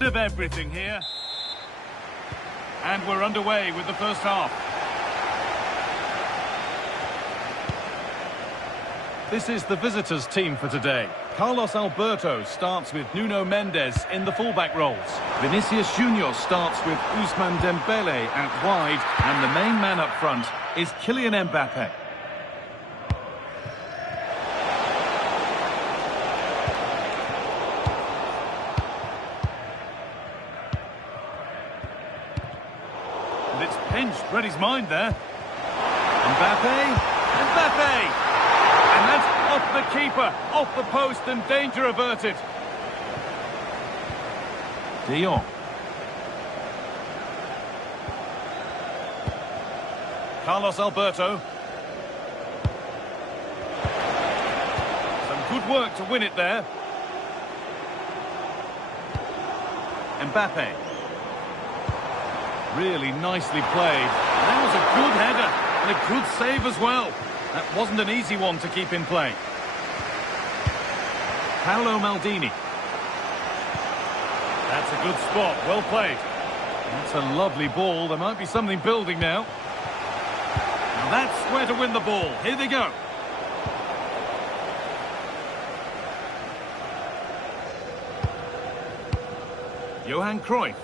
Of everything here. And we're underway with the first half. This is the visitors' team for today. Carlos Alberto starts with Nuno Mendes in the fullback roles. Vinicius Junior starts with Ousmane Dembele out wide, and the main man up front is Kylian Mbappe. And it's pinched, read his mind there. Mbappe! And that's off the keeper, off the post, and danger averted. De Jong. Carlos Alberto. Some good work to win it there. Mbappe. Really nicely played. That was a good header and a good save as well. That wasn't an easy one to keep in play. Paolo Maldini. That's a good spot, well played. That's a lovely ball, there might be something building now. Now that's where to win the ball, here they go. Johan Cruyff.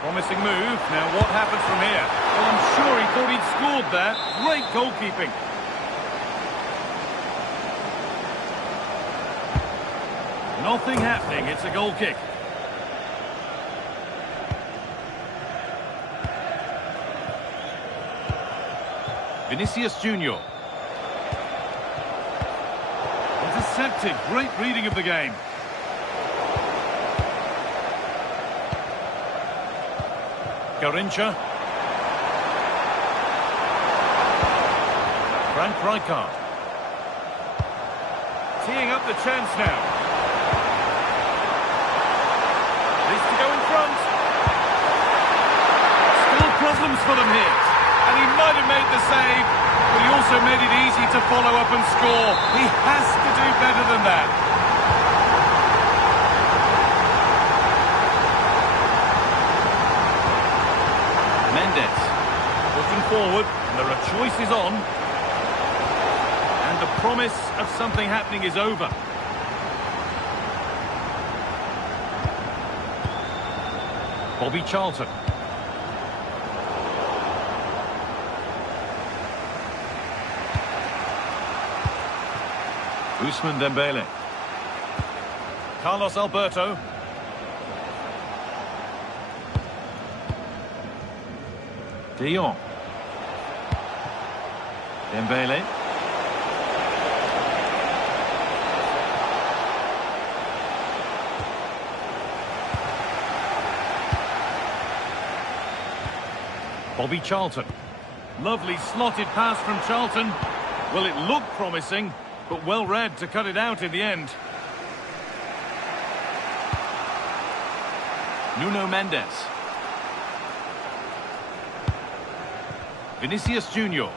Promising move. Now what happens from here? Well, I'm sure he thought he'd scored there. Great goalkeeping. Nothing happening. It's a goal kick. Vinicius Junior. Intercepted. Great reading of the game. Garincha. Frank Rijkaard. Teeing up the chance now. Needs to go in front. Still problems for them here. And he might have made the save, but he also made it easy to follow up and score. He has to do better than that. Mendes looking forward, and there are choices on, and the promise of something happening is over. Bobby Charlton. Ousmane Dembele. Carlos Alberto. De Jong. Dembele. Bobby Charlton. Lovely slotted pass from Charlton. Well, it looked promising, but well read to cut it out in the end. Nuno Mendes. Vinicius Junior.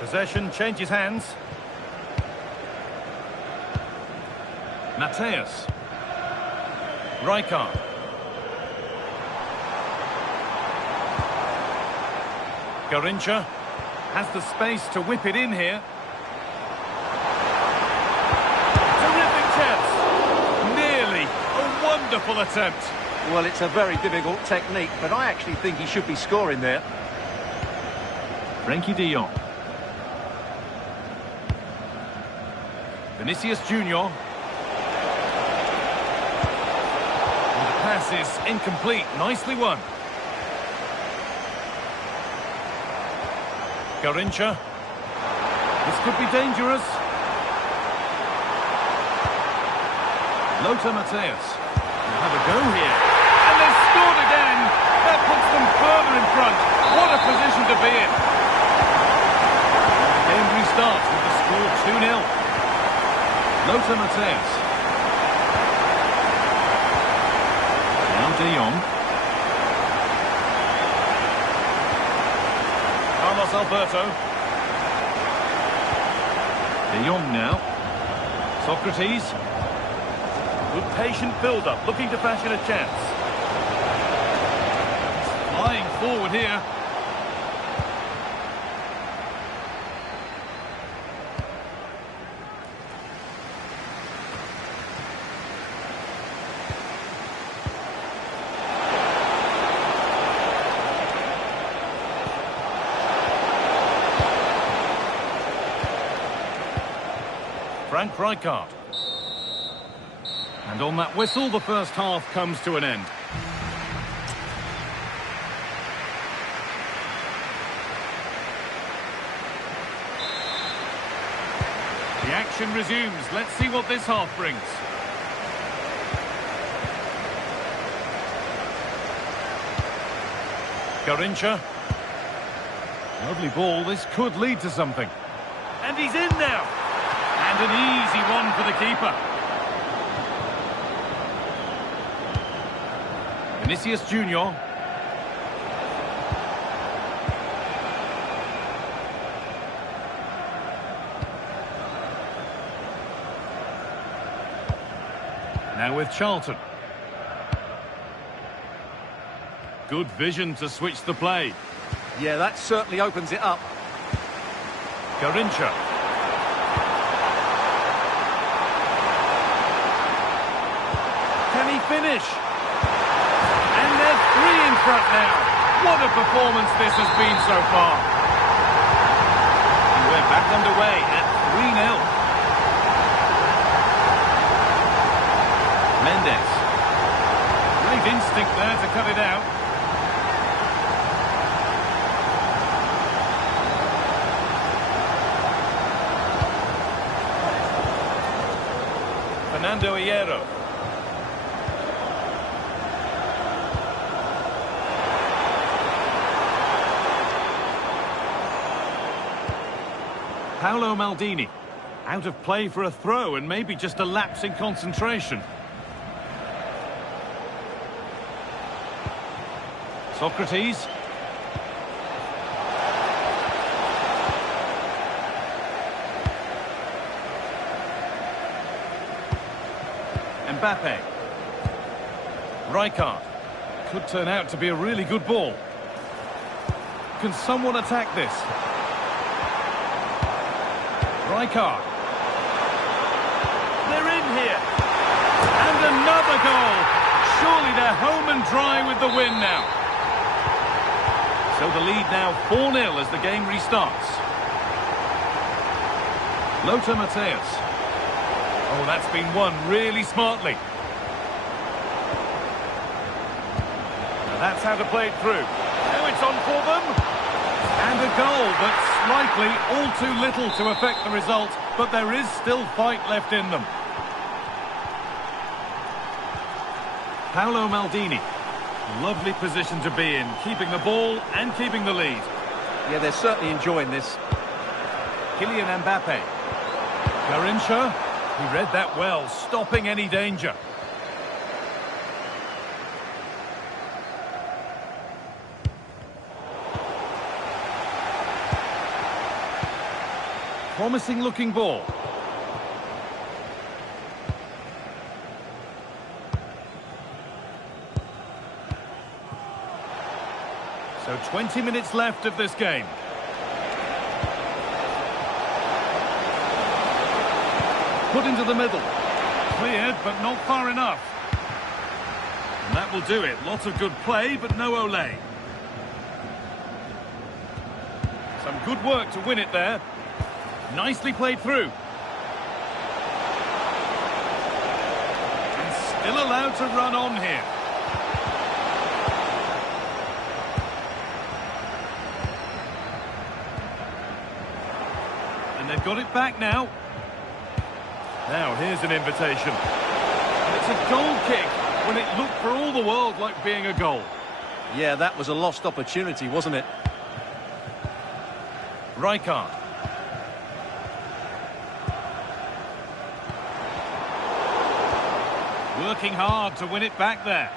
Possession changes hands. Mateus. Rijkaard. Garincha has the space to whip it in here. Terrific chance. Nearly. A wonderful attempt. Well, it's a very difficult technique, but I actually think he should be scoring there. Frenkie de Jong. Vinicius Junior. And the pass is incomplete. Nicely won. Garincha. This could be dangerous. Lothar Matthäus. Have a go here. And they've scored again. That puts them further in front. What a position to be in. The game restarts with the score 2-0. Lothar Matthäus. Now De Jong. Carlos Alberto. De Jong now. Socrates. Good patient build-up, looking to fashion a chance. Flying forward here. Frank Rijkaard. And on that whistle, the first half comes to an end. The action resumes. Let's see what this half brings. Garincha. Lovely ball. This could lead to something. And he's in now. And an easy one for the keeper. Vinicius Junior. Now with Charlton. Good vision to switch the play. Yeah, that certainly opens it up. Garincha. Can he finish? And they're 3 in front now. What a performance this has been so far. And we're back underway at 3-0. Mendes. Great instinct there to cut it out. Fernando Hierro. Paolo Maldini. Out of play for a throw and maybe just a lapse in concentration. Socrates. Mbappe. Rijkaard. Could turn out to be a really good ball. Can someone attack this? Rijkaard. They're in here. And another goal. Surely they're home and dry with the win now. So the lead now 4-0 as the game restarts. Lothar Matthäus. Oh, that's been won really smartly. Now that's how to play it through. Now it's on for them. And a goal, but slightly all too little to affect the result. But there is still fight left in them. Paolo Maldini. Lovely position to be in, keeping the ball and keeping the lead. Yeah, they're certainly enjoying this. Kylian Mbappe. Garincha. He read that well, stopping any danger. Promising looking ball. So 20 minutes left of this game. Put into the middle. Cleared, but not far enough. And that will do it. Lots of good play, but no Olé. Some good work to win it there. Nicely played through. And still allowed to run on here. And they've got it back now. Now, here's an invitation. And it's a goal kick when it looked for all the world like being a goal. Yeah, that was a lost opportunity, wasn't it? Rijkaard. Working hard to win it back there.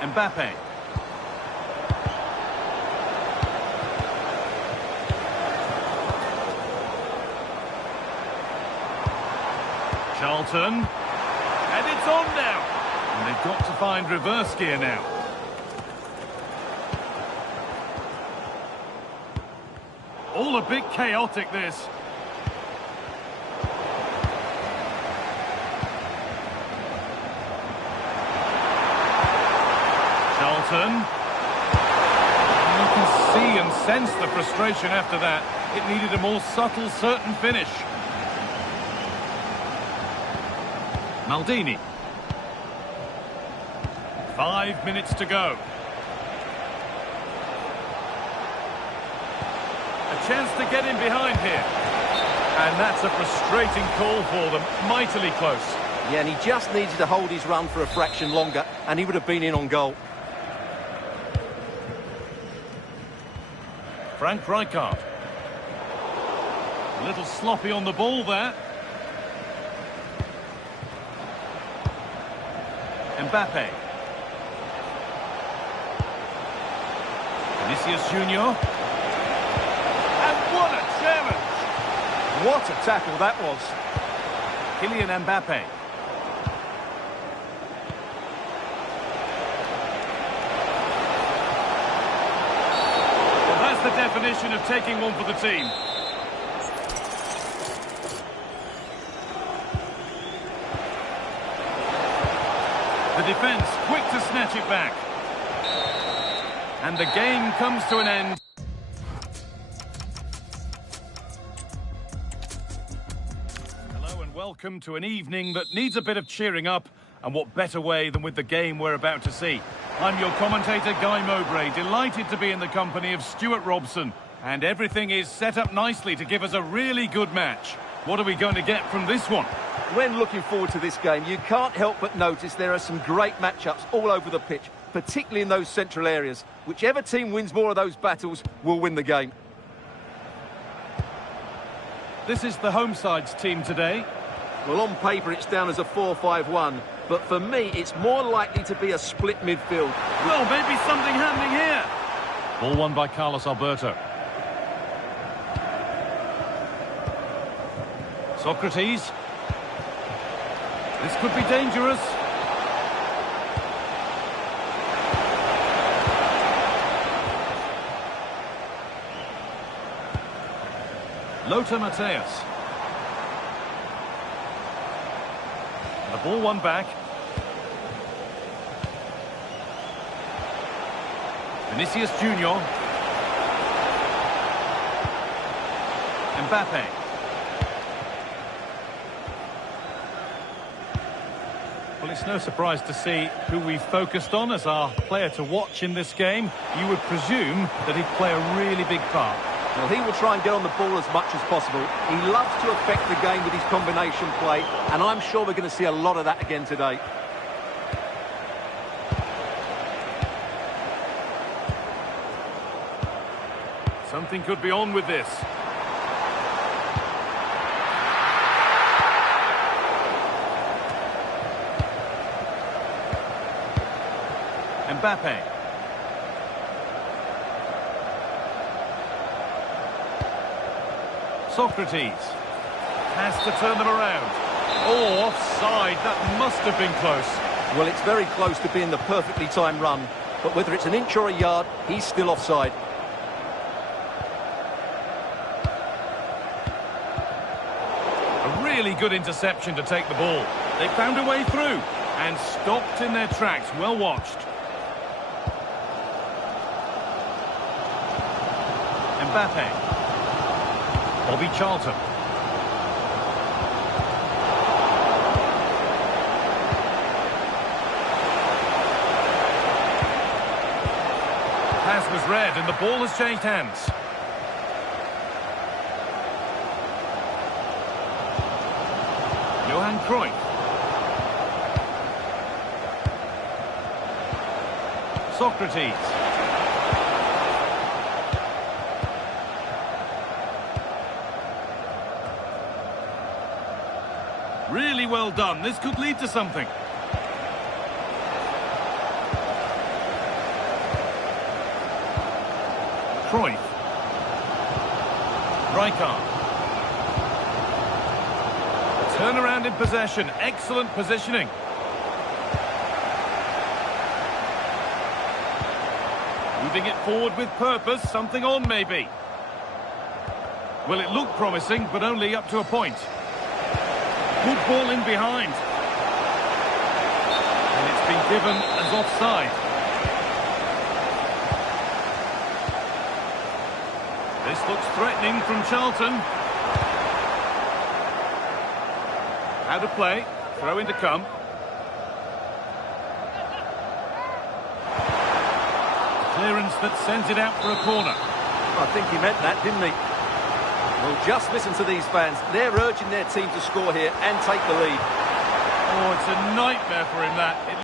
Mbappe. Charlton. And it's on now. And they've got to find reverse gear now. All a bit chaotic, this. Charlton. You can see and sense the frustration after that. It needed a more subtle, certain finish. Maldini. 5 minutes to go. A chance to get in behind here. And that's a frustrating call for them. Mightily close. Yeah, and he just needed to hold his run for a fraction longer, and he would have been in on goal. Frank Rijkaard. A little sloppy on the ball there. Mbappe. Vinicius Junior. And what a challenge! What a tackle that was. Kylian Mbappe. Well, that's the definition of taking one for the team. The defence quick to snatch it back. And the game comes to an end. Hello and welcome to an evening that needs a bit of cheering up, and what better way than with the game we're about to see. I'm your commentator, Guy Mowbray, delighted to be in the company of Stuart Robson, and everything is set up nicely to give us a really good match. What are we going to get from this one? When looking forward to this game, you can't help but notice there are some great matchups all over the pitch, particularly in those central areas. Whichever team wins more of those battles will win the game. This is the home side's team today. Well, on paper it's down as a 4-5-1, but for me it's more likely to be a split midfield. Well, maybe something happening here. Ball won by Carlos Alberto. Socrates. This could be dangerous. Lothar Matthäus. The ball won back. Vinicius Junior. Mbappe. Well, it's no surprise to see who we've focused on as our player to watch in this game. You would presume that he'd play a really big part. Well, he will try and get on the ball as much as possible. He loves to affect the game with his combination play, and I'm sure we're going to see a lot of that again today. Something could be on with this. Mbappe. Socrates has to turn them around. Oh, offside. That must have been close. Well, it's very close to being the perfectly timed run, but whether it's an inch or a yard, he's still offside. A really good interception to take the ball. They found a way through and stopped in their tracks. Well watched. Mbappe. Bobby Charlton. Pass was read and the ball has changed hands. Johan Cruyff. Socrates. Really well done. This could lead to something. Cruyff. Rijkaard. Turnaround in possession, excellent positioning. Moving it forward with purpose, something on maybe. Well, it looked promising, but only up to a point. Good ball in behind. And it's been given as offside. This looks threatening from Charlton. How to play, throw in to come. Clearance that sends it out for a corner. I think he meant that, didn't he? Well, just listen to these fans. They're urging their team to score here and take the lead. Oh, it's a nightmare for him, that.